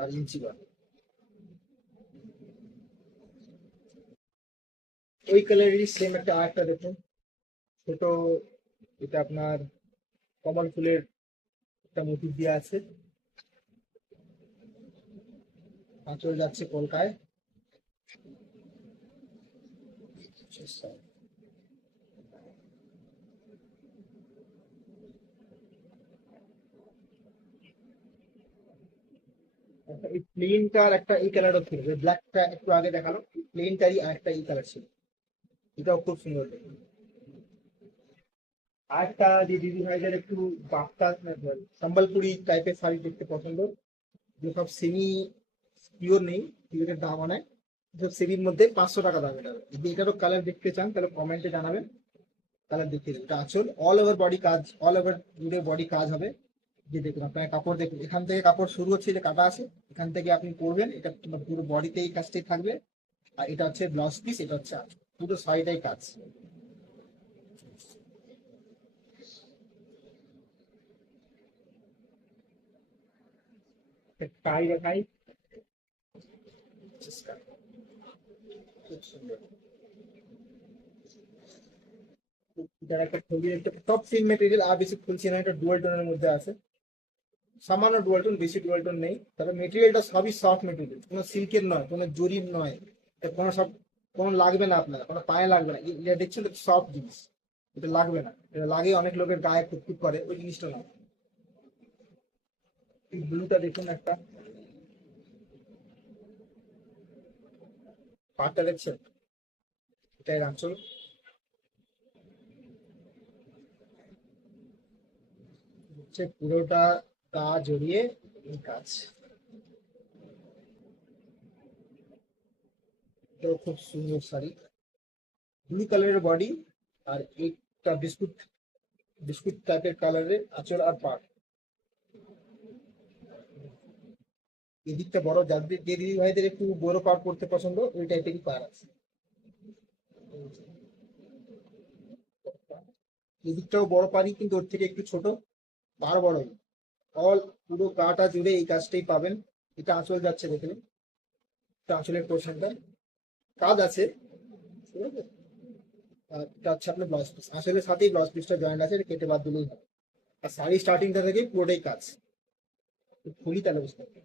আর ইঞ্চি বার। ওই কালারেরই সেম একটা আরেকটা দেখুন, ছোট। এটা আপনার কমল ফুলের একটা মোটিভ দেওয়া আছে, আঁচল যাচ্ছে কলকায়। এই প্লেনটার একটা এই কালারও ছিল, যে ব্ল্যাকটা একটু আগে দেখালো, প্লেনটারই আর একটা এই কালার ছিল, এটাও খুব সুন্দর দেখুন। আরেকটা যে দিদি ভাইদের একটু বাপ্তা সম্বলপুরি টাইপের শাড়ি দেখতে পছন্দ, যেসব সেমি পিওর নেই, পিওরের দাম অনেক, যেসব সেমির মধ্যে 500 টাকা দাম। এটা যদি এটারও কালার দেখতে চান তাহলে কমেন্টে জানাবেন, কালার দেখিয়ে দেবো। এটা আঁচল, অল ওভার বডি কাজ, অল ওভার জুড়ে বডি কাজ হবে। যে দেখুন আপনার কাপড় দেখুন, এখান থেকে কাপড় শুরু হচ্ছে, যে কাটা আছে এখান থেকে আপনি পরবেন, এটা পুরো বডিতে এই কাজটাই থাকবে। আর এটা হচ্ছে ব্লাউজ পিস, এটা হচ্ছে আঁচল, পুরো শাড়িটাই কাজ। টাই দেখাই, খুব সুন্দর। এটার একটা ছবি, একটা টপ সিল মেটেরিয়াল, আর বেশি খুলছি না, এটা ডুয়াল টোনের মধ্যে আছে, সামান্য ডুয়াল টোন, বেশি ডুয়াল টোন নেই। তবে মেটেরিয়ালটা সবই সফট মেটেরিয়াল, কোনো সিল্কের নয়, কোনো জরির নয়, এটা কোনো সব কোনো লাগবে না আপনার, কোনো পায়ে লাগবে না। এটা দেখছেন সফট জিনিস, এটা লাগবে না। এটা লাগে অনেক লোকের গায়ে খুঁতখুত করে, ওই জিনিসটা না। এই ব্লুটা দেখুন একটা, পাটটা দেখছেন, এটাই আঁচল, হচ্ছে পুরোটা গা জড়িয়ে এই কাজ। এটাও খুব সুন্দর শাড়ি, ব্লু কালারের বডি, আর একটা বিস্কুট বিস্কুট টাইপের কালারের আঁচল আর পাট। এদিকটা বড়, যাদের যে দিদি ভাইদের একটু বড় পাট পড়তে পছন্দ, ওই টাইপেরই পার আছে। এদিকটাও বড় পারি, কিন্তু ওর থেকে একটু ছোট, পার বড়ই। অল পুরো গাটা জুড়ে এই কাজটাই পাবেন। এটা আঁচল যাচ্ছে দেখলেন, এটা আঁচলের পোর্শনটা কাজ আছে, ঠিক আছে। আর এটা হচ্ছে আপনার ব্লাউজ পিস, আঁচলের সাথেই ব্লাউজ পিসটা জয়েন্ট আছে, এটা কেটে বাদ দিলেই হবে। আর শাড়ি স্টার্টিংটা থেকে পুরোটাই কাজ। খুলি তাহলে বুঝতে পারবেন।